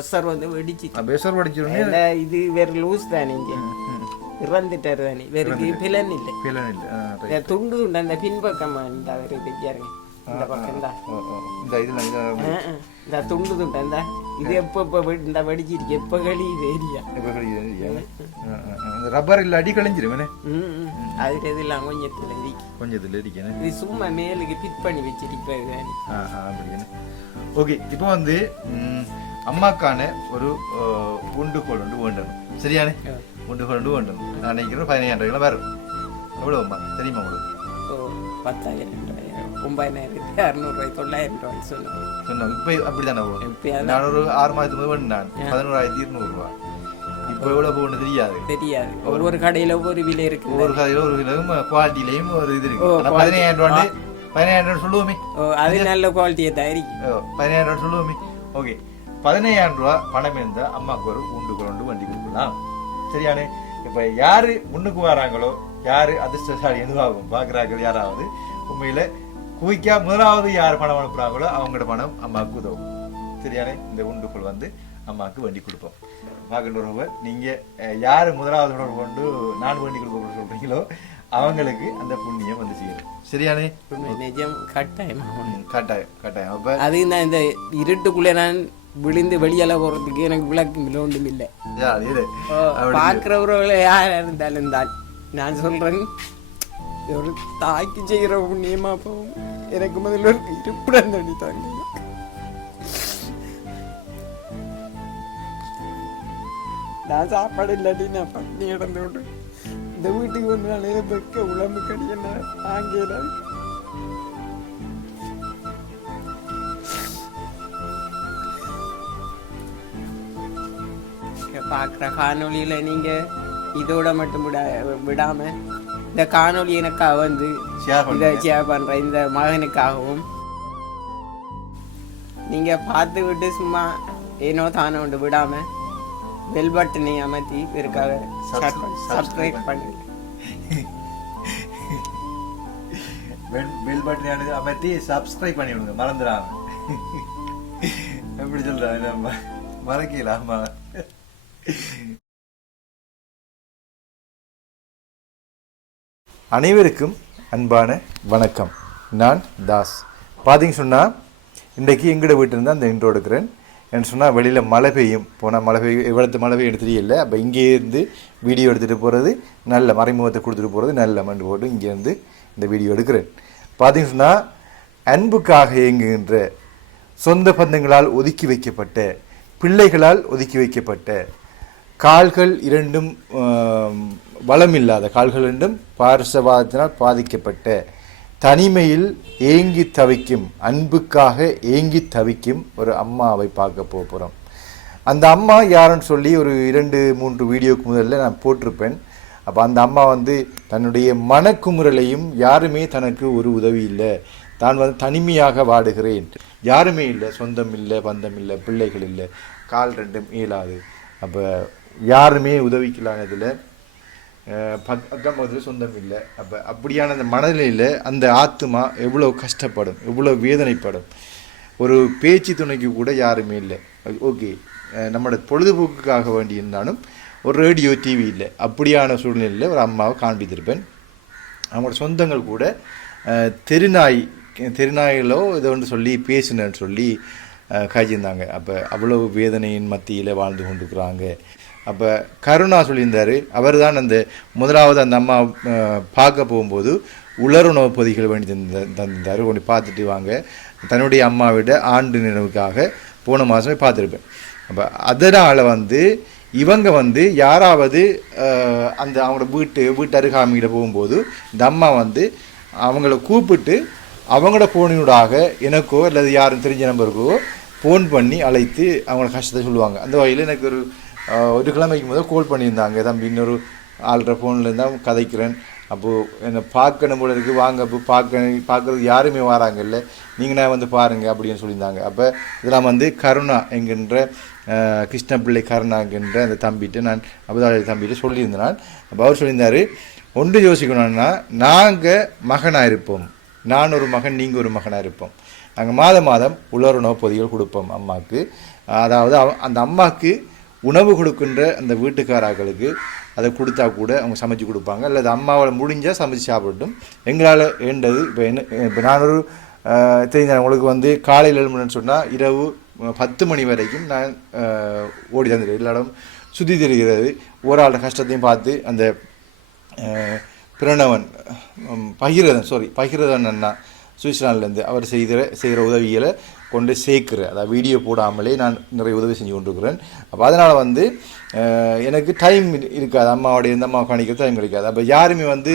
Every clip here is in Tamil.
பொசர் வந்து வெடிச்சிட்டு பெசர் வெடிச்சிருந்தே இது வேற லூஸ் தானே இங்கே இறந்துட்டாரு தானே வேறுக்கு பிளன் இல்லை துண்டு துண்டு அந்த பின்பக்கமா இந்த வருது பாருங்க இந்த பக்கம் தான் இந்த துண்டு துண்டு அந்த இது எப்போ இந்த வெடிச்சிருக்கு எப்போ கழியுது ஏரியா ரப்பர் இல்லை அடி கழிஞ்சிருமே அதுக்கு இதெல்லாம் கொஞ்சத்தில் இருக்கேன் இது சும்மா மேலுக்கு ஃபிட் பண்ணி வச்சிருப்பேன் அப்படின்னு. ஓகே, இப்போ வந்து அம்மாக்கான ஒரு உண்டுகோல் ஒன்று வேண்டணும். சரியானே? உண்டுகோல் ஒன்று வேண்டணும். நான் நினைக்கிறேன் 15,000 வரும். எவ்வளோ அம்மா தெரியுமா உங்களுக்கு? 10,000 9,600 9,000 சொன்னோம். இப்போ அப்படித்தானே போகும். நான் ஒரு 6 மாதத்துக்கு முதல் வேண்டான் 11,200 இப்போ எவ்வளோ போகணும் தெரியாது. ஒவ்வொரு கடையில் ஒவ்வொரு விலை இருக்கு. ஒவ்வொரு கடையில் ஒரு விலையும் குவாலிட்டிலையும் ஒரு இது இருக்கு. 15,000 சொல்லுவோமே, அது நல்ல குவாலிட்டியை தான் இருக்கு. 15,000 சொல்லுவோமே. ஓகே, 15,000 பணம் இருந்தால் அம்மாவுக்கு ஒரு உண்டுகோல் ஒன்று வண்டி கொடுக்கலாம். சரியானே? இப்போ யாரு முன்னுக்கு வராங்களோ, யாரு அதிர்ஷ்டசாலி எதுவாகும் பார்க்குறாங்க, யாராவது உண்மையில குவிக்கா முதலாவது யார் பணம் அனுப்புறாங்களோ அவங்களோட பணம் அம்மாவுக்கு உதவும். சரியானே? இந்த உண்டுகோல் வந்து அம்மாவுக்கு வண்டி கொடுப்போம். பார்க்கின்றவர் நீங்க யாரு முதலாவது உணர்வு கொண்டு நான் வண்டி கொடுக்க சொல்றீங்களோ அவங்களுக்கு அந்த புண்ணியம் வந்து செய்யணும். சரியானே? நிஜம் கட்டாயம். அப்ப அது நான் இந்த இருட்டுக்குள்ளே நான் விழுந்து வெளியால போறதுக்கு எனக்கு விளக்கம் இல்லை, ஒன்றும் இல்லை. பார்க்கிறவர்களை யார் இருந்தாலும் தான் நான் சொல்றேன், ஒரு தாய்க்கு செய்கிற புண்ணியமா போகும். எனக்கு முதல்ல ஒரு இருப்புடன் தண்ணி தாங்க. நான் சாப்பாடு இல்லாட்டி நான் பட்னி இடந்து விட்டு இந்த வீட்டுக்கு வந்து நான் வைக்க உடம்பு கடி என்ன ஆங்கல பார்க்குற காணொலியில நீங்க இதோட மட்டும் விடாம இந்த காணொலி எனக்காக வந்து இதை ஷேர் பண்ற இந்த மகனுக்காகவும் நீங்க பார்த்து விட்டு சும்மா ஏனோ தானே ஒன்று விடாம பெல் பட்டனை அமர்த்தி இதற்காக சப்ஸ்கிரைப் பண்ணுங்க. பெல் பட்டனை அமர்த்தி சப்ஸ்கிரைப் பண்ணி விடுங்க, மறந்துடாம. எப்படி சொல்றாங்க, மறக்கலாமா? அனைவருக்கும் அன்பான வணக்கம். நான் தாஸ். பார்த்தீங்க சொன்னால் இன்றைக்கு எங்கட வீட்டிலிருந்து அந்த இன்ட்ரோ எடுக்கிறேன். என்ன சொன்னால் வெளியில் மழை பெய்யும், போனால் மழை பெய்யும், எவ்வளவு மழை பெய்யும் தெரியல. அப்போ இங்கேருந்து வீடியோ எடுத்துகிட்டு போகிறது நல்ல, மறைமுகத்தை கொடுத்துட்டு போகிறது நல்ல மண்டு போட்டு இங்கேருந்து இந்த வீடியோ எடுக்கிறேன். பார்த்தீங்க சொன்னால் அன்புக்காக இயங்குகின்ற, சொந்த பந்தங்களால் ஒதுக்கி வைக்கப்பட்ட, பிள்ளைகளால் ஒதுக்கி வைக்கப்பட்ட, கால்கள் இரண்டும் வளமில்லாத கால்கள் இரண்டும் பார்சவாதத்தினால் பாதிக்கப்பட்ட, தனிமையில் ஏங்கி தவிக்கும், அன்புக்காக ஏங்கி தவிக்கும் ஒரு அம்மாவை பார்க்க போகிறோம். அந்த அம்மா யாருன்னு சொல்லி ஒரு 2-3 வீடியோக்கு முதல்ல நான் போட்டிருப்பேன். அப்போ அந்த அம்மா வந்து தன்னுடைய மனக்குமுறலையும், யாருமே தனக்கு ஒரு உதவி இல்லை, தான் வந்து தனிமையாக வாடுகிறேன், யாருமே இல்லை, சொந்தம் இல்லை, பந்தம் இல்லை, பிள்ளைகள் இல்லை, கால் ரெண்டும் இயலாது, அப்போ யாருமே உதவிக்கலான இதில் அக்கம் பக்கத்தில் சொந்தம் இல்லை. அப்போ அப்படியான அந்த மனநிலையில் அந்த ஆத்மா எவ்வளோ கஷ்டப்படும், எவ்வளோ வேதனைப்படும். ஒரு பேச்சு துணைக்கு கூட யாருமே இல்லை. ஓகே, நம்மளோட பொழுதுபோக்குக்காக வேண்டி இருந்தாலும் ஒரு ரேடியோ டிவி இல்லை. அப்படியான சூழ்நிலையில் ஒரு அம்மாவை காண்பித்திருப்பேன். அவங்களோட சொந்தங்கள் கூட தெருநாய்களோ இதை வந்து சொல்லி பேசுனேன்னு சொல்லி காய்ச்சிருந்தாங்க. அப்போ அவ்வளோ வேதனையின் மத்தியில் வாழ்ந்து கொண்டிருக்கிறாங்க. அப்போ கருணா சொல்லியிருந்தார், அவர் தான் அந்த முதலாவது அந்த அம்மா பார்க்க போகும்போது உலருணவு பொதிகள் வேண்டி தந்தார். கொண்டு பார்த்துட்டு வாங்க, தன்னுடைய அம்மாவிட ஆண்டு நினைவுக்காக போன மாதமே பார்த்துருப்பேன். அப்போ அதனால் வந்து இவங்க வந்து யாராவது அந்த அவங்களோட வீட்டு அருகாமையில் போகும்போது இந்த அம்மா வந்து அவங்கள கூப்பிட்டு அவங்களோட ஃபோனினூடாக எனக்கோ அல்லது யாரும் தெரிஞ்ச நம்பருக்கோ ஃபோன் பண்ணி அழைத்து அவங்களோட கஷ்டத்தை சொல்லுவாங்க. அந்த வகையில் எனக்கு ஒரு கிழமைக்கு முதல் கால் பண்ணியிருந்தாங்க, தம்பி இன்னொரு ஆள்ற ஃபோனில் இருந்தால் கதைக்கிறேன், அப்போது என்னை பார்க்கணும் போல இருக்குது, வாங்க அப்போ பார்க்குறது யாருமே வராங்கல்ல, நீங்கள் நான் வந்து பாருங்கள் அப்படின்னு சொல்லியிருந்தாங்க. அப்போ இதெல்லாம் வந்து கருணா என்கின்ற கிருஷ்ணபிள்ளை கருணா என்கின்ற அந்த தம்பிட்டு நான் அபுதாலி தம்பிட்டு சொல்லியிருந்தேன். அப்போ அவர் சொல்லியிருந்தார், ஒன்று யோசிக்கணும்னா நாங்கள் மகனாக இருப்போம், நான் ஒரு மகன், நீங்கள் ஒரு மகனாக இருப்போம், நாங்கள் மாதம் மாதம் உலருணவு பொதிகள் கொடுப்போம் அம்மாவுக்கு. அதாவது அந்த அம்மாவுக்கு உணவு கொடுக்கின்ற அந்த வீட்டுக்காரர்களுக்கு அதை கொடுத்தா கூட அவங்க சமைச்சு கொடுப்பாங்க, அல்லது அம்மாவால் முடிஞ்சால் சமைச்சு சாப்பிடட்டும். எங்களால் வேண்டது இப்போ நான் ஒரு தெரிஞ்ச உங்களுக்கு வந்து காலையில் எழுமணுன்னு சொன்னால் இரவு 10 மணி வரைக்கும் நான் ஓடி தந்துடுறேன். எல்லா இடம் சுற்றி தெரிகிறது. ஒரு ஆளோட கஷ்டத்தையும் பார்த்து அந்த பிரணவன் பகிரதன் அண்ணா சுவிட்சர்லாண்ட்லேருந்து அவர் செய்கிற உதவிகளை கொண்டு சேர்க்குற, அதாவது வீடியோ போடாமலே நான் நிறைய உதவி செஞ்சு கொண்டிருக்கிறேன். அப்போ அதனால் வந்து எனக்கு டைம் இருக்காது, அம்மாவோடைய இந்த அம்மா காணிக்கிறது டைம் கிடைக்காது. அப்போ யாருமே வந்து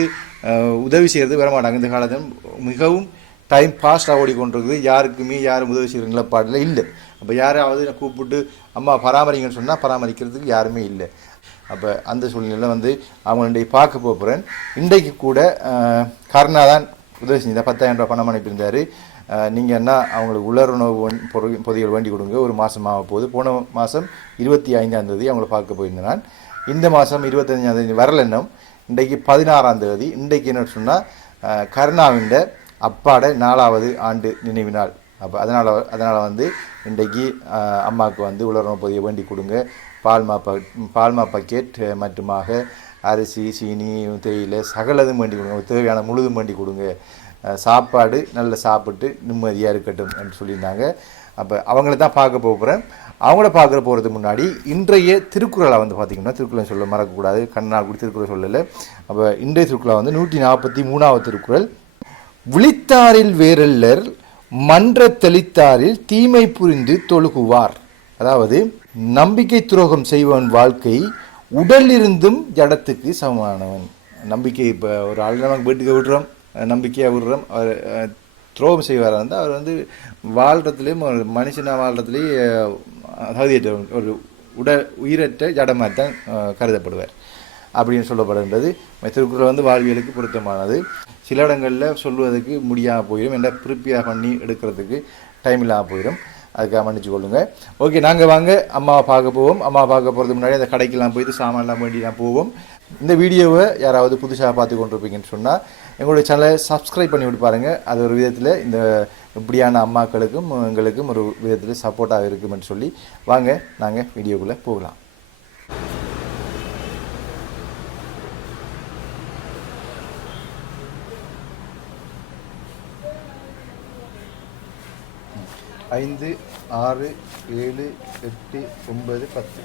உதவி செய்கிறது வர மாட்டாங்க. இந்த காலத்தில் மிகவும் டைம் ஃபாஸ்ட்டாக ஓடிக்கொண்டிருக்குது. யாருக்குமே யாரும் உதவி செய்கிற நிலப்பாடில் இல்லை. அப்போ யாராவது கூப்பிட்டு அம்மா பராமரிங்கன்னு சொன்னால் பராமரிக்கிறதுக்கு யாருமே இல்லை. அப்போ அந்த சூழ்நிலையில் வந்து அவங்களுடைய பார்க்க போகிறேன். இன்றைக்கு கூட கருணா தான் உதவி செஞ்சால் 10,000 ரூபா பணம் அனுப்பியிருந்தார். நீங்கள் என்ன அவங்களுக்கு உலருணவு பொதிகள் வேண்டி கொடுங்க, ஒரு மாதமாக போகுது. போன மாதம் 25ஆம் தேதி அவங்கள பார்க்க போயிருந்தேன் நான். இந்த மாதம் 25ஆம் தேதி வரலன்னும் இன்றைக்கு 16ஆம் தேதி. இன்றைக்கு என்ன சொன்னால் கருணாவின் அப்பாட 4வது ஆண்டு நினைவு நாள். அப்போ அதனால் வந்து இன்றைக்கு அம்மாவுக்கு வந்து உலருணவு பொதியை வேண்டி கொடுங்க. பால்மா பக்கெட் மட்டுமாக அரிசி சீனி தேயிலை சகலதும் வேண்டி கொடுங்க, தேவையான முழுதும் வேண்டி கொடுங்க. சாப்பாடு நல்லா சாப்பிட்டு நிம்மதியாக இருக்கட்டும் என்று சொல்லியிருந்தாங்க. அப்போ அவங்கள தான் பார்க்க போகிறேன். அவங்கள பார்க்குற போகிறதுக்கு முன்னாடி இன்றைய திருக்குறளை வந்து பார்த்திங்கன்னா, திருக்குறளை சொல்ல மறக்கக்கூடாது, கண்ணால் கூட திருக்குறள் சொல்லலை. அப்போ இன்றைய திருக்குறளை வந்து 143வது திருக்குறள். விழித்தாரில் வேறல்லர் மன்ற தெளித்தாரில் தீமை புரிந்து தொழுகுவார். அதாவது நம்பிக்கை துரோகம் செய்வன் வாழ்க்கை உடலிருந்தும் ஜடத்துக்கு சமமானவன். நம்பிக்கை இப்போ ஒரு ஆள் நமக்கு வீட்டுக்கு விடுறோம், நம்பிக்கையாக விடுறோம், அவர் துரோகம் செய்வாராக இருந்தால் அவர் வந்து வாழ்கிறதுலேயும் ஒரு மனுஷனாக வாழ்கிறதுலேயும் தகுதியற்ற ஒரு உயிரற்ற ஜடமாக தான் கருதப்படுவார் அப்படின்னு சொல்லப்படுகின்றது. திருக்குறள் வந்து வாழ்வியலுக்கு பொருத்தமானது. சில இடங்களில் சொல்வதற்கு முடியாமல் போயிடும், என்ன ப்ரிப்பேர் பண்ணி எடுக்கிறதுக்கு டைம் இல்லாமல் போயிடும். அதுக்காக மன்னிச்சு கொள்ளுங்கள். ஓகே, நாங்கள் வாங்க அம்மாவை பார்க்க போவோம். அம்மாவை பார்க்க போகிறதுக்கு முன்னாடி அந்த கடைக்கெல்லாம் போயிட்டு சாமான்லாம் வேண்டி நான் போவோம். இந்த வீடியோவை யாராவது புதுசாக பார்த்து கொண்டிருப்பீங்கன்னு சொன்னால் எங்களுடைய சேனலை சப்ஸ்கிரைப் பண்ணி விட்டு பாருங்கள். அது ஒரு விதத்தில் இந்த இப்படியான அம்மாக்களுக்கும் எங்களுக்கும் ஒரு விதத்தில் சப்போர்ட்டாக இருக்குமென்னு சொல்லி வாங்க நாங்கள் வீடியோக்குள்ளே போகலாம். ஐந்து 6 7 8 9 10.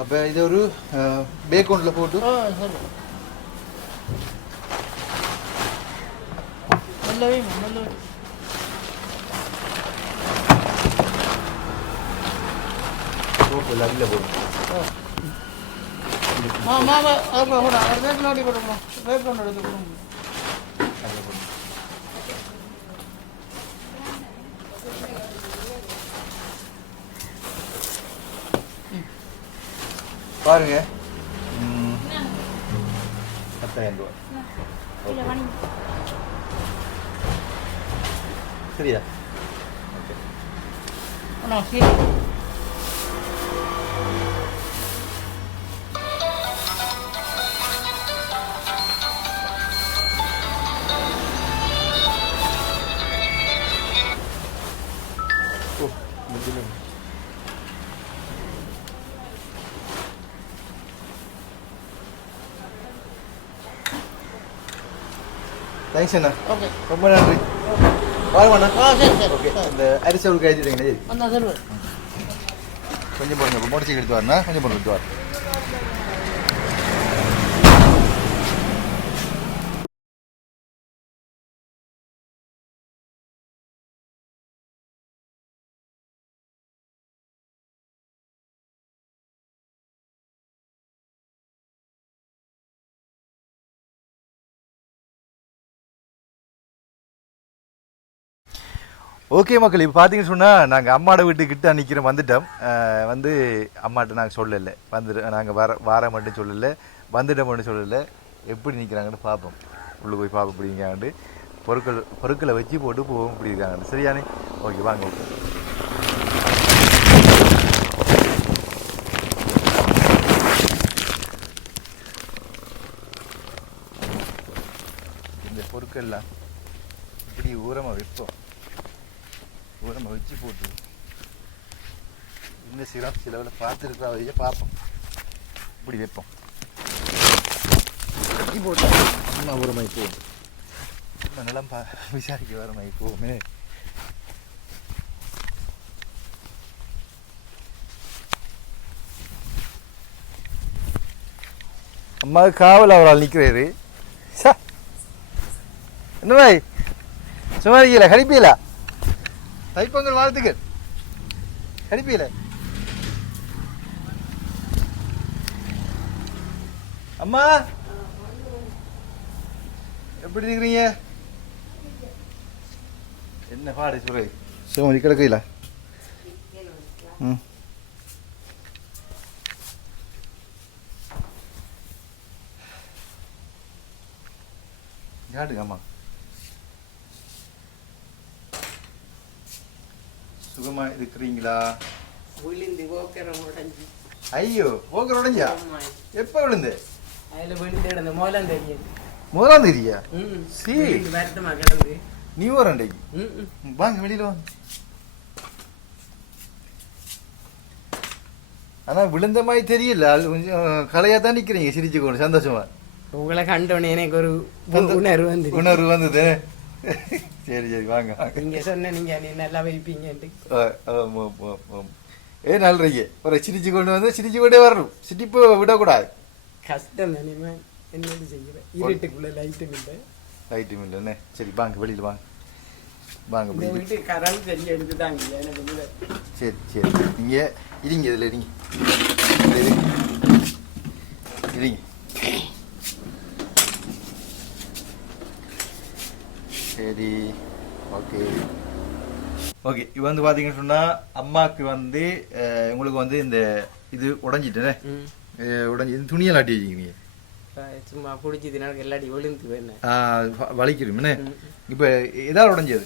அப்போ இது ஒரு பேக்கவுண்டில் போட்டு அதில் போடும். பாருங்க 10,000 ரூபா. சரியா? தேங்க்ஸ் அண்ணா. ஓகே, ரொம்ப நன்றி. பாருங்கண்ணா. ஓகே, இந்த அரிசி ஒரு கழிச்சுட்டீங்களே கொஞ்சம் போடுங்க. இப்போ மோட்டர் சைக்கிள் எடுத்து வரண்ணா, கொஞ்சம் போட்டு எடுத்து வர. ஓகே மக்கள், இப்போ பார்த்தீங்கன்னு சொன்னால் நாங்கள் அம்மாவோட வீட்டுக்கிட்ட நிற்கிறோம், வந்துட்டோம். வந்து அம்மாட்ட நாங்கள் சொல்லலை, நாங்கள் வார மட்டும் சொல்லலை, வந்துட்டோம் மட்டும் சொல்லலை. எப்படி நிற்கிறாங்கன்னு பார்ப்போம், உள்ளே போய் பார்ப்போம். இப்படிங்காண்டு பொருட்களை வச்சு போட்டு போவோம், இப்படி இருக்காங்க. சரியானே? ஓகே, வாங்க. ஓகே, புழுக்கெல்லாம் இப்படி ஊரமாக வைப்போம். ஊரமாக வச்சு போட்டு இன்னும் சிலவில் பார்த்துருக்கா வரைய பார்ப்போம். இப்படி வைப்போம். வச்சு போட்டோம் அம்மா ஊரமாகி போகும். நம்ம நிலம் விசாரிக்க வரமாகி போகுமே. அம்மாவுக்கு காவல் அவரால் நிற்கிறாரு. என்ன பாய் சும்மா இருக்கல கடிப்பீல? தைப்பொங்கல் வாழ்த்துக்கள். கடிப்பீல அம்மா எப்படி இருக்கிறீங்க? என்ன பாடு சுரை சும்மா கிடக்கல. ம் யாடுங்க அம்மா சுகமா இருக்கிறீங்களா? ஐயோ போக்கர் உடஞ்சா? எப்ப விழுந்து? முதலாம் தேதியா? நீ வரண்டைக்கு வாங்க வெளியில வாங்க. ஆனா விழுந்த மாதிரி தெரியல. அது கொஞ்சம் கலையா தான் நிக்கிறீங்க சிரிச்சு கொண்டு சந்தோஷமா. உங்களை கண்டோன்னே எனக்கு ஒரு உணர்வு வந்தது. சரி சரி வாங்க. நீங்க சொன்ன நீங்க நல்லா வைப்பீங்க. நல்லீங்க ஒரு சிரிச்சு கொண்டு வந்து சிரிச்சு கொண்டே வரணும். சிரிப்பு விடக்கூடாது. கஷ்டம் தானே என்னது செய்யற. இருட்டுக்குள்ள லைட்டும் இல்லை. லைட்டும் இல்லைண்ணே. சரி வாங்க வெளியில் வாங்க வாங்க. வீட்டு கரண்ட் சரி எடுத்துட்டாங்க எனக்கு. சரி சரி நீங்க இருங்க இதில் இருங்க இருங்க. சரி ஓகே ஓகே. இப்போ வந்து பார்த்தீங்கன்னு சொன்னால் அம்மாவுக்கு வந்து உங்களுக்கு வந்து இந்த இது உடஞ்சிட்டுனே உடஞ்சி இந்த துணியெல்லாம் ஆட்டி வச்சுக்கிறீங்க. சும்மா பிடிச்சதுனால எல்லாடி விழுந்து வேணும் வலிக்கிறோம்னே. இப்போ இதால் உடஞ்சது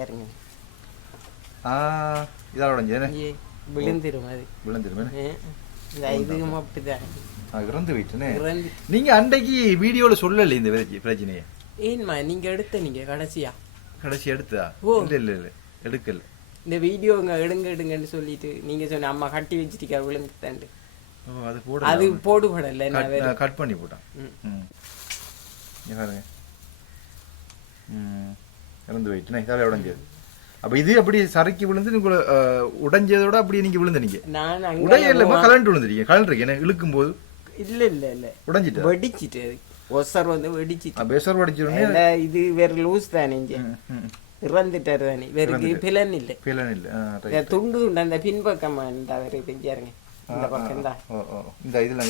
யாருங்க இதால் உடஞ்சதுனே விழுந்துரும். அது விழுந்துருமே. இதுவும் அப்படிதான் இறந்து போயிட்டுனே. நீங்கள் அன்றைக்கு வீடியோவில் சொல்லலை இந்த பிரச்சனையை? ஏன்மா நீங்க எடுத்த நீங்க கடைசி எடுத்தா? இல்ல இல்ல இல்ல எடுக்கல. இந்த வீடியோ எடுங்கன்னு சொல்லிட்டு நீங்க சொன்ன அம்மா கட்டி வச்சிருக்கா விழுந்துட்டாண்டு. அது போடுபடல கட் பண்ணி போட்டான். இறந்து போயிட்டுனே. தலை உடஞ்சது. அப்ப இது அப்படி சறுக்கி விழுந்து உடைஞ்சதோட அப்படி நீங்க விழுந்தீங்க. நான் உடைய இல்லமா கலண்டு விழுந்துறீங்க. கலண்டுருக்கு என்ன இழுக்கும் போது? இல்ல இல்ல இல்ல உடைஞ்சிட்டு வெடிச்சிட்டு. ஒசர் வந்து வெடிச்சிட்டு. பெசர் வெடிச்சிருந்தே. இது வேற லூஸ் தானே. இறந்துட்டாரு தானே. வேறுக்கு பிளன் இல்ல. பிளன் இல்ல. துண்டு துண்டு அந்த பின்பக்கமா இந்த வேறு பாருங்க. இந்த பக்கம் தான் இந்த இதுல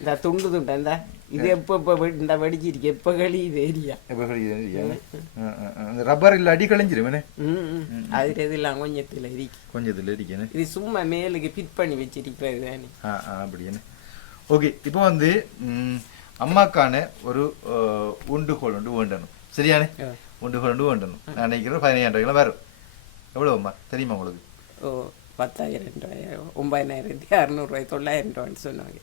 இந்த துண்டு துண்டு இந்த இது எப்ப இந்த வெடிச்சிருக்கு. எப்ப கழியுது ஏரியா. எப்ப கழியுது. அந்த ரப்பர் இல்ல அடி கழிஞ்சிருமே. அது இதெல்லாம் கொஞ்சத்துல இருக்கேன். இது சும்மா மேலுக்கு ஃபிட் பண்ணி வச்சிருக்கிறது தானே. அப்படியே ஓகே. இப்போ வந்து அம்மாக்கான ஒரு உண்டுகோல் ஒன்று வேண்டணும். சரியானே? உண்டுகோல் ஒன்று வேண்டணும். நான் நினைக்கிறேன் 15,000 ரூபாய்க்கு வரும். எவ்வளோ அம்மா தெரியுமா உங்களுக்கு? 10,000 ரூபாய் 9,600 ரூபாய் 9,000 ரூபாய்ன்னு சொன்னாங்க.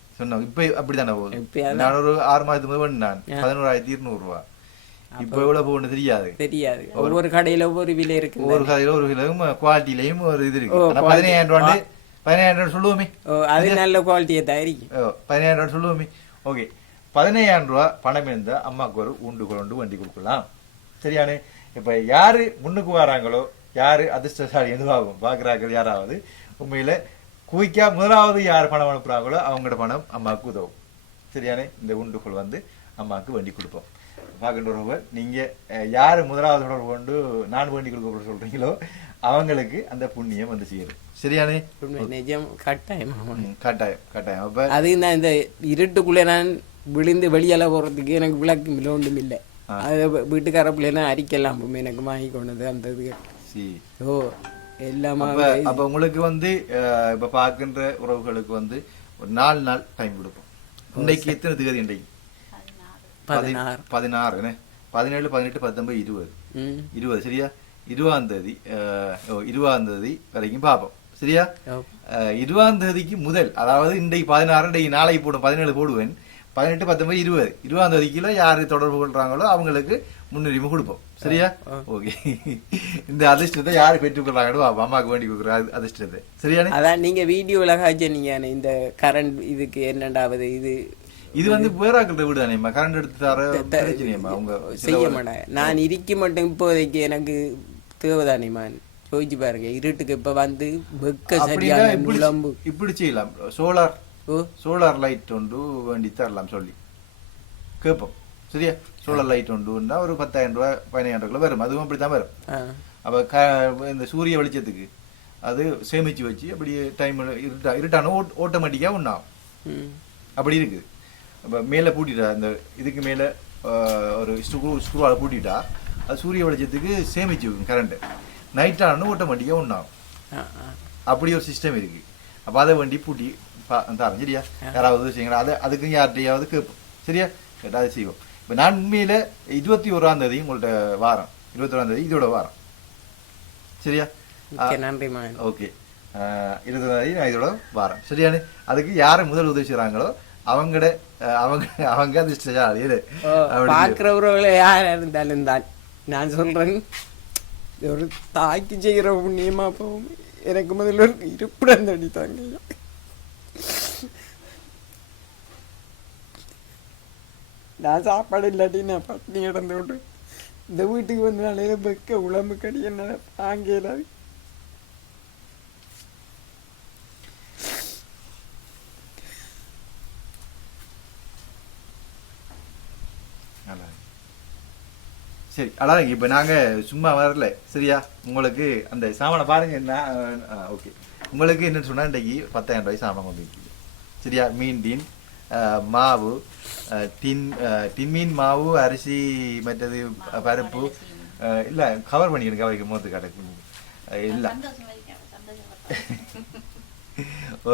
இப்போ அப்படித்தானே போகுது. நான் ஒரு 6 மாதத்துக்கு முதல் வேண்டான் 11,200 ரூபா. இப்போ எவ்வளோ போகணும் தெரியாது. ஒவ்வொரு கடையில ஒவ்வொரு விலை இருக்கு. ஒரு கடையில ஒரு விலையும் குவாலிட்டிலையும் ஒரு இது இருக்கு. 15,000 ரூபாய் 15,000 சொல்லுவோமே. அது நல்ல குவாலிட்டியை தான் இருக்கு. 15,000 சொல்லுவோமே. ஓகே 15,000 ரூபா பணம் இருந்தால் அம்மாவுக்கு ஒரு உண்டுகோல் ஒன்று வண்டி கொடுக்கலாம். சரியானே? இப்போ யாரு முன்னுக்கு வராங்களோ யாரு அதிர்ஷ்டசாலி எதுவாகும் பார்க்குறார்கள் யாராவது உண்மையில குவிக்கா முதலாவது யார் பணம் அனுப்புறாங்களோ அவங்களோட பணம் அம்மாவுக்கு உதவும். சரியானே? இந்த உண்டுகோல் வந்து அம்மாவுக்கு வண்டி கொடுப்போம். பார்க்கின்றவர்கள் நீங்க யாரு முதலாவது தொடர்பு கொண்டு நான் வண்டி கொடுக்க சொல்றீங்களோ அவங்களுக்கு அந்த புண்ணியம் வந்து சேரும். சரியானே? நிஜம் கட்டாயம் கட்டாயம். அப்ப அது நான் இந்த இருட்டுக்குள்ளே நான் விழுந்து வெளியால போறதுக்கு எனக்கு விளக்கு இல்லை ஒன்றும் இல்லை. அது வீட்டுக்கார பிள்ளைனா அரிக்கலாம் எனக்கு வாங்கி கொண்டது அந்த இது. ஓ எல்லாமே. அப்ப உங்களுக்கு வந்து இப்ப பார்க்கின்ற உறவுகளுக்கு வந்து ஒரு 4 நாள் டைம் கொடுப்போம். இன்னைக்கு எத்தனை தேதி? இன்றைக்கு 16 17 18 19 20 சரியா? 20ஆம் தேதி 20ஆம் தேதி வரைக்கும் பார்ப்போம். சரியா? 20ஆம் தேதிக்கு முதல், அதாவது இன்றைக்கு 16 இன்றைக்கு நாளைக்கு போடும் 17 போடுவேன். 18, 19, 20 20ஆம் தேதிக்குள்ள யாரு தொடர்பு கொள்றாங்களோ அவங்களுக்கு முன்னுரிமை கொடுப்போம். சரியா? ஓகே. இந்த அதிர்ஷ்டத்தை யாரு பெற்றுக்கொள்றாங்களோ அம்மாவுக்கு வேண்டி கொடுக்குற அதிர்ஷ்டத்தை. சரியானே? அதான் நீங்க வீடியோல காய்ச்சனீங்க இந்த கரண்ட் இதுக்கு என்னண்டாவது இது வந்து பேராக்கிட்ட வீடு தானேம்மா, கரண்ட் எடுத்து தர பிரச்சனையம்மா அவங்க செய்ய மாட்டாங்க. நான் இருக்கு மட்டும் இப்போதைக்கு எனக்கு தேவைதானேம்மா ചോദിച്ചു பாருங்க. இருட்டுக்கு இப்ப வந்து வெக்க சரியான முழம்பு இப்படி செய்யலாம். சோலார் லைட் ஒன்று வேண்டி தரலாம் சொல்லி கேட்போம். சரியா? சோலார் லைட் ஒன்றுன்னா ஒரு 10,000 ரூபாய் 15,000 ரூபாய் வரும். அதுவும் அப்படித்தான் வரும். அப்ப இந்த சூரிய வெளிச்சத்துக்கு அது சேமிச்சு வச்சு அப்படியே டைம் இருட்டான ஆட்டோமேட்டிக்கா ஒன்றாகும். அப்படி இருக்குது. அப்போ மேலே பூட்டிட்டா இந்த இதுக்கு மேலே ஒரு ஸ்க்ரூவால் பூட்டிட்டா அது சூரிய வெளிச்சத்துக்கு சேமிச்சு வைக்கும் கரண்ட்டு. நைட்டானு ஆட்டோமேட்டிக்காக ஒன்றாகும். அப்படி ஒரு சிஸ்டம் இருக்குது. அப்போ அதை வண்டி பூட்டி தரேன். சரியா? யாராவது செய்யுங்களா அதுக்கும் யார்கிட்டையாவது கேட்போம். சரியா? கேட்டால் அதை செய்வோம். இப்போ நான் உண்மையில் 21ஆம் தேதி உங்கள்கிட்ட வாரம் 21ஆம் தேதி இதோட வாரம். சரியா? நன்றிமா. ஓகே. 21ஆம் தேதி நான் இதோட வாரம். சரியானு? அதுக்கு யாரை முதல் உதவி செய்கிறாங்களோ அவங்க அதிர்ஷ்டசாலி. பார்க்கிறவர்கள யாரா இருந்தாலும் தான் நான் சொல்றேன், ஒரு தாய்க்கு செய்கிற புண்ணியமா போகும். எனக்கு முதல்ல ஒரு இருப்புடன் அடித்தாங்க. நான் சாப்பாடு இல்லாட்டி நான் பட்டினி கிடந்து விட்டு இந்த வீட்டுக்கு வந்து நாளையில வெக்க உழம்பு கடி என்ன தாங்கலாது. சரி, அழகாங்க. இப்போ நாங்கள் சும்மா வரல. சரியா? உங்களுக்கு அந்த சாமானை பாருங்க. என்ன ஓகே, உங்களுக்கு என்னன்னு சொன்னால் இன்றைக்கு 10,000 ரூபாய் சாமான் கொண்டு வைக்கிது. சரியா? மீன் டீன், மாவு, டின்மீன் மாவு, அரிசி, மற்றது பருப்பு இல்லை கவர் பண்ணிக்கணும். கவரிக்கு மோத்து கிடக்கு இல்லை.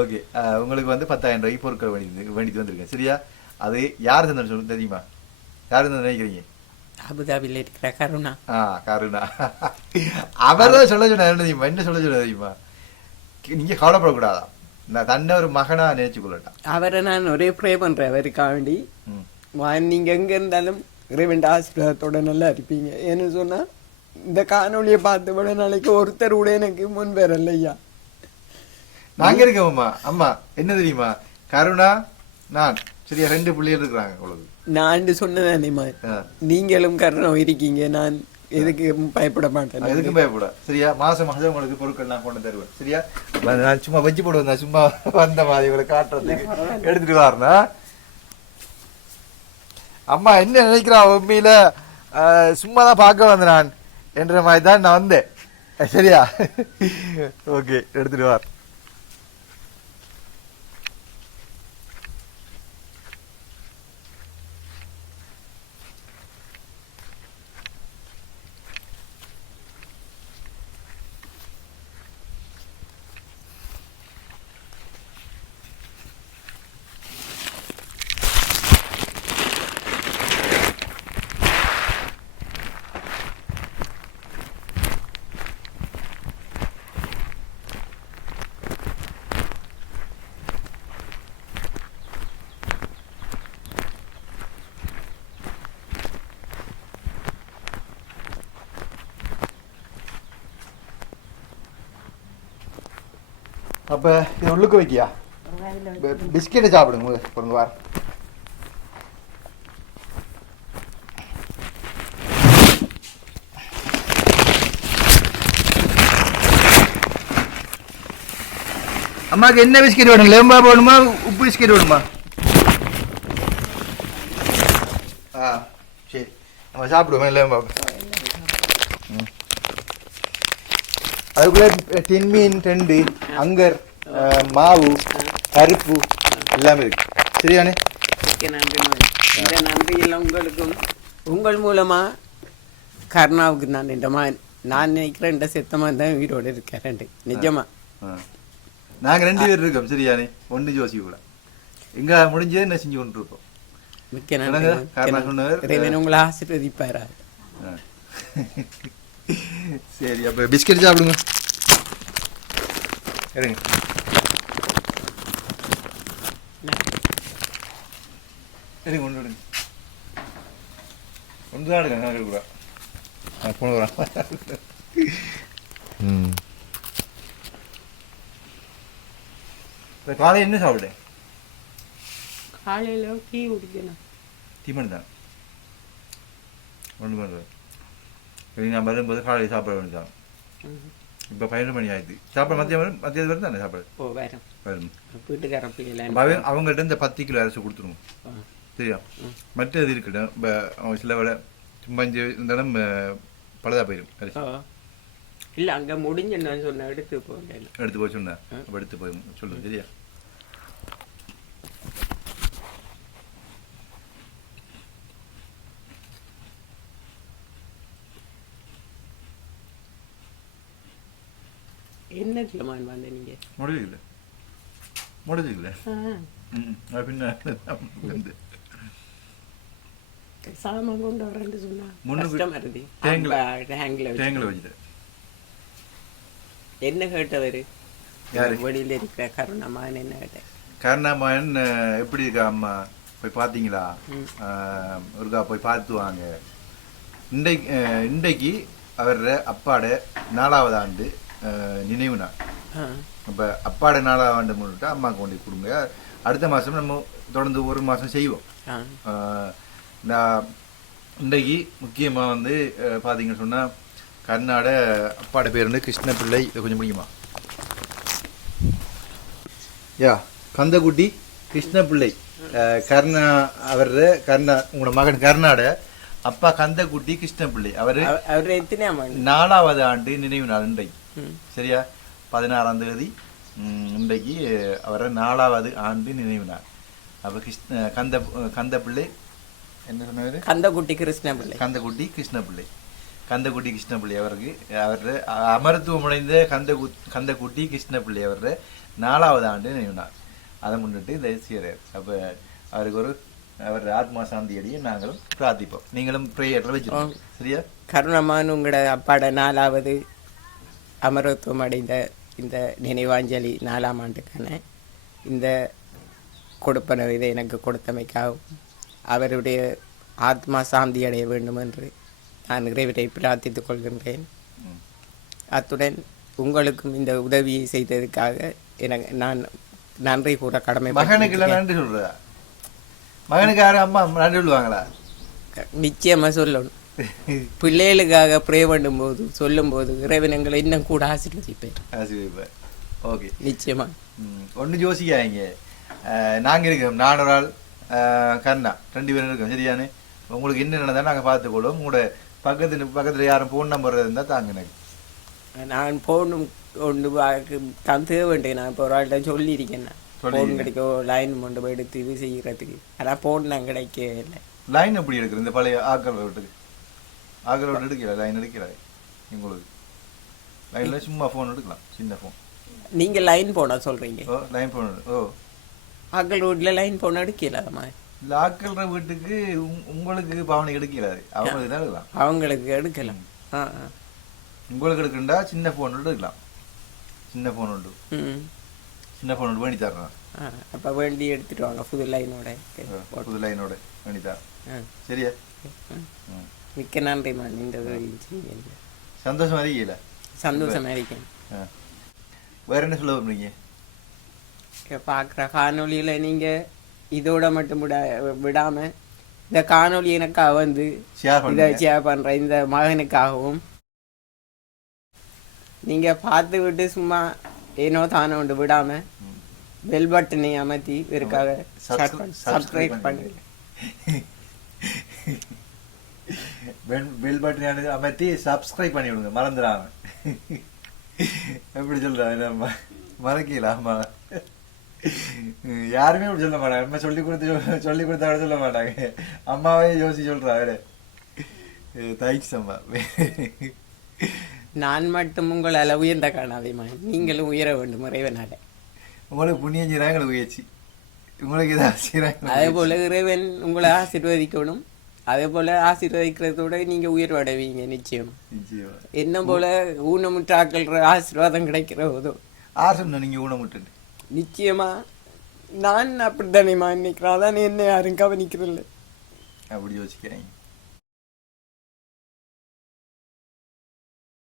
ஓகே, உங்களுக்கு வந்து 10,000 ரூபாய்க்கு பொருட்கள் வேண்டிட்டு வந்திருக்கேன். சரியா? அது யார் தந்தேன்னு சொல்லு தெரியுமா? யார் தந்து நினைக்கிறீங்க? அபுதாபியில் இருக்கிற கருணா. கருணா அவர்தான் சொல்ல சொன்ன. என்ன சொல்ல சொன்ன தெரியுமா? நீங்க கவலைப்படக்கூடாதா, நான் தன்னை ஒரு மகனா நினைச்சு கொள்ளட்டான். அவரை நான் ஒரே ப்ரே பண்றேன் அவருக்காக வேண்டி. நீங்க எங்க இருந்தாலும் இறைவன் ஆசீர்வாதத்தோட நல்லா இருப்பீங்க. ஏன்னு சொன்னா இந்த காணொலியை பார்த்து விட நாளைக்கு ஒருத்தர் கூட எனக்கு முன் வரல. ஐயா நாங்க இருக்கோம்மா. அம்மா என்ன தெரியுமா? கருணா நான் சரியா 2 பிள்ளைகள் இருக்கிறாங்க. உங்களுக்கு நான் சொன்னதானேம்மா, நீங்களும் கருணம் இருக்கீங்க. நான் எதுக்கு பயப்பட மாட்டேன். எதுக்கும் பயப்பட. சரியா? மாசம் உங்களுக்கு பொருட்கள் நான் கொண்டு தருவேன். சரியா? நான் சும்மா வச்சு போடுவேன். சும்மா வந்த மாதிரி இவங்களை காட்டுறதுக்கு எடுத்துட்டு வரனா. அம்மா என்ன நினைக்கிறா? உண்மையில சும்மா தான் பார்க்க வந்தேன் நான் என்ற மாதிரி தான் நான் வந்தேன். சரியா? ஓகே, எடுத்துட்டு வார். அப்போ இது உள்ளுக்கு வைக்கியா? பிஸ்கெட்டை சாப்பிடுங்க பொருங்க வார. அம்மாவுக்கு என்ன பிஸ்கெட் வேணும்? லேம்பா வேணுமா, உப்பு பிஸ்கெட் வேணுமா? சரி, நம்ம சாப்பிடுவோம் லேம்பா. அதுக்குள்ளே டின்மீன் 2, அங்கர், மாவு, பருப்பு எல்லாமே இருக்கு. சரியானே? நன்றி. இந்த நன்றியில் உங்களுக்கும் உங்கள் மூலமா கருணாவுக்கு நான் நான் நினைக்கிறேன் இந்த செத்தமா தான் உயிரோடு இருக்கேன். நிஜமா நாங்கள் 2 பேர் இருக்கோம். சரியானே? ஒன்று ஜோசி கூட எங்க முடிஞ்சது என்ன செஞ்சு கொண்டு இருப்போம். மிக்க நன்றி. உங்களை ஆசீர்வதிப்பாரா. சரி, அப்போ பிஸ்கெட் சாப்பிடுங்க. சரிங்க. சரி கொண்டு விடுங்க ஒன்று தான் எடுங்க கணக்கு கூட கொண்டு வரேன் இப்போ காலையில் என்ன சாப்பிடு காலையில் டீ குடிக்கணும். டீமன் தான் ஒன்று பண்ணுறேன் சரி நான் வரும்போது காலையில் சாப்பிட வேண்டியதான். இப்போ 12 மணி ஆயிடுது. சாப்பாடு மத்தியம் வரும் தானே சாப்பாடு? ஓ வரும் வரும். வீட்டுக்கார பிள்ளைல அவங்கள்ட்ட இந்த 10 கிலோ அரிசி கொடுத்துருவோம். சரியா? மற்ற இது இருக்கட்டும். இப்போ சில வேலை சும்மா இருந்தாலும் பழுதா போயிடும் அரிசி. இல்லை அங்கே முடிஞ்சுன்னு சொன்ன எடுத்து போக எடுத்து போய் சொன்னேன். அப்போ எடுத்து போய் சொல்லுங்க. சரியா? என்ன கிலோமான் வந்த நீங்கள்? முடியல முடியல பின்ன சாமான் கொண்டு வரேன்னு சொன்னா தேங்கில் வச்சுட்டு என்ன கேட்டவர் வெளியில் இருக்கிற கருணாமான் என்ன கேட்டேன்? கருணாமான் எப்படி இருக்கா அம்மா போய் பார்த்தீங்களா? ஒருக்கா போய் பார்த்து வாங்க. இன்றைக்கு அவர் அப்பாட 4வது ஆண்டு நினைவு நாள். அப்போ அப்பாட 4வது ஆண்டு முன்னிட்டு அம்மாவுக்கு கொண்டு கொடுங்க. அடுத்த மாதம் நம்ம தொடர்ந்து 1 மாதம் செய்வோம். நான் இன்றைக்கு முக்கியமாக வந்து பார்த்தீங்கன்னு சொன்னால் கர்நாட அப்பாட பேர் வந்து கிருஷ்ணபிள்ளை. இதை கொஞ்சம் முடியுமா? யா கந்தகுட்டி கிருஷ்ணபிள்ளை கர்ணா அவர் உங்களோட மகன் கர்நாட அப்பா கந்தகுட்டி கிருஷ்ணபிள்ளை. அவர் 4வது ஆண்டு நினைவு நாள் இன்றைக்கு. சரியா? 16ஆம் தேதி இன்றைக்கு அவரை 4வது ஆண்டு நினைவு நாள். அப்போ கந்தபிள்ளை என்ன சொன்னாரு? கந்தகுட்டி கிருஷ்ணபிள்ளை. கந்தகுட்டி கிருஷ்ணபிள்ளை அவருக்கு அவர் அமரத்துவம் அடைந்த கந்தகுட்டி கிருஷ்ணபிள்ளை அவர் 4வது ஆண்டு நினைவு நாள். அதை முன்னிட்டு இந்த செய்கிறார். அப்போ அவருக்கு அவர் ஆத்மா சாந்தியடியை நாங்களும் பிரார்த்திப்போம். நீங்களும் ப்ரேயரில் வச்சுருக்கோம். சரியா? கருணாமான் உங்களோட அப்பாட 4வது அமரத்துவம் அடைந்த இந்த நினைவாஞ்சலி 4ஆம் ஆண்டுக்கான இந்த கொடுப்பனவு இதை எனக்கு கொடுத்தமைக்காகவும் அவருடைய ஆத்மா சாந்தி அடைய வேண்டும் என்று நான் இறைவரை பிரார்த்தித்துக் கொள்கின்றேன். அத்துடன் உங்களுக்கும் இந்த உதவியை செய்ததற்காக எனக்கு நான் நன்றி கூற கடமை. மகனுக்கு நன்றி சொல்றா? மகனுக்கு யாரும் அம்மா நன்றி சொல்லுவாங்களா? நிச்சயமா சொல்லணும். பிள்ளைகளுக்காக ப்ரே பண்ணும்போது சொல்லும்போது இறைவனங்களை இன்னும் கூட ஆசீர்வதிப்பேன். ஓகே, நிச்சயமா. ஒன்று யோசிக்காங்க. நாங்கள் இருக்கோம், நான் ஒரு ஆள், கண்ணா, 2 பேரும் இருக்கோம். சரியானே? உங்களுக்கு என்ன நடந்தாலும் நாங்கள் பார்த்துக்கொள்வோம். உங்களோட பக்கத்தில் யாரும் ஃபோன் நம்பர் இருந்தால் தாங்க. எனக்கு நான் ஃபோன் கொண்டு தான் தேவைண்டேன். நான் இப்போ ஒரு ஆள்கிட்ட சொல்லியிருக்கேன். ஃபோன் கிடைக்கும் லைன் கொண்டு போய் எடுத்து இது செய்கிறதுக்கு. ஆனால் ஃபோன் நான் கிடைக்கவே இல்லை. லைன் எப்படி எடுக்குது? இந்த பழைய ஆக்கள் ரோட்டுக்கு எடுக்கல, லைன் எடுக்கல. உங்களுக்கு லைனில் சும்மா ஃபோன் எடுக்கலாம், சின்ன ஃபோன். நீங்கள் லைன் போனால் சொல்கிறீங்க? Line phone. ஆக்கள் ரோட்டில் லைன் ஃபோன் எடுக்கலாமா? இல்லை, ஆக்கள் வீட்டுக்கு உங்களுக்கு பவனை எடுக்கலாது, அவங்களுக்கு தான் எடுக்கலாம். அவங்களுக்கு எடுக்கலாம். உங்களுக்கு எடுக்கண்டா சின்ன ஃபோன் எடுக்கலாம். சின்ன ஃபோன் உண்டு, சின்ன ஃபோன் உண்டு வேண்டி தர்றேன். அப்போ வேண்டி எடுத்துட்டு வாங்க, புது லைனோட வேண்டி தர. சரியா? மிக்க நன்றி மேம். இந்த சந்தோஷமா இருக்கீங்களா? சந்தோஷமா இருக்கேன். வேற என்ன சொல்ல விரும்புறீங்க? பார்க்குற காணொலியில் நீங்கள் இதோட மட்டும் விடாமல் இந்த காணொலி எனக்காக வந்து இதை ஷேர் பண்ணுற இந்த மகனுக்காகவும் நீங்கள் பார்த்து விட்டு சும்மா ஏனோ தானே ஒன்று விடாமல் பெல் பட்டனை அமர்த்தி இதற்காக சப்ஸ்கிரைப் பண்ணி பெல் பட்டனை அமர்த்தி சப்ஸ்கிரைப் பண்ணி விடுங்க, மறந்துடாம. எப்படி சொல்ற? மறக்கலாமா? யாருமே இப்படி சொல்ல மாட்டாங்க. நம்ம சொல்லி கொடுத்தா சொல்ல மாட்டாங்க. அம்மாவே யோசிச்சு சொல்றா. தேங்க்ஸ் அம்மா. நான் மட்டும் உங்களால் உயர்ந்த காணாதேமா, நீங்களும் உயர வேண்டும் இறைவனால. உங்களுக்கு புண்ணியம் செய்யறாங்க, எங்களுக்கு உயர்ச்சி. உங்களுக்கு ஏதாவது செய்யறாங்க. அதே போல இறைவன் உங்களை ஆசீர்வதிக்கணும். அதே போல ஆசீர்வதிக்கிறதோட நீங்க உயர்வடைவீங்க நிச்சயம். என்ன போல ஊனமுற்றாக்கள் ஆசீர்வாதம் கிடைக்கிற போதோ. ஆசை நீங்க ஊனமுட்டு நிச்சயமா நான் அப்படித்தானேம்மா நினைக்கிறேன். அதான் என்ன யாரும் கவனிக்கிறதில்ல. அப்படி யோசிக்கிறேன்.